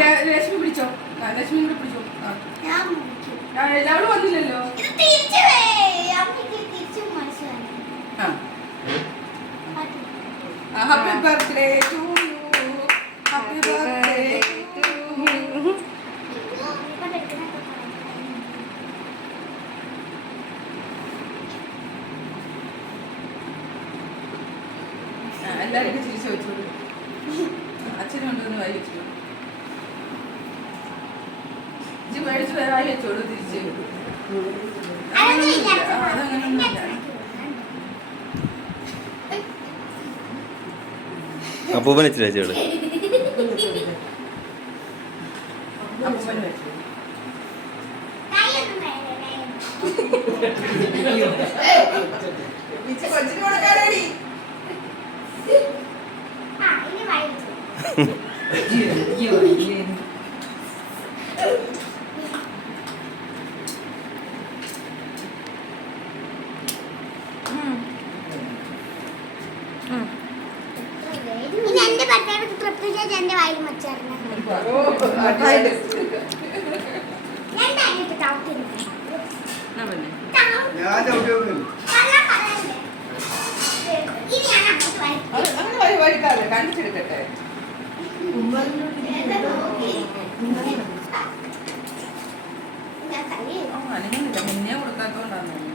രശ്മി പിടിച്ചോ, ലക്ഷ്മി കൂടെ പിടിച്ചോ. എല്ലാവരും വന്നില്ലല്ലോ. Happy birthday to you, happy birthday to you. എല്ലാവർക്കും ചിരിച്ചു വെച്ചോളൂ. അച്ഛനും കൊണ്ടുവന്ന് വായി വെച്ചോളൂ. മേടിച്ചു വായി വെച്ചോളൂ തിരിച്ച്. അതങ്ങനൊന്നുമില്ല. അപ്പൂപ്പൻ വെച്ചിട്ട് വെച്ചോളൂ. അപ്പൂപ്പന് വെച്ചു. കൊച്ചിന് കൊടുക്കാനടി. എന്റെ വായിൽ മച്ചായിരുന്നു. കാണിച്ചെടുക്കട്ടെ. നിന്നെ കൊടുക്കാത്തോണ്ടാണ്.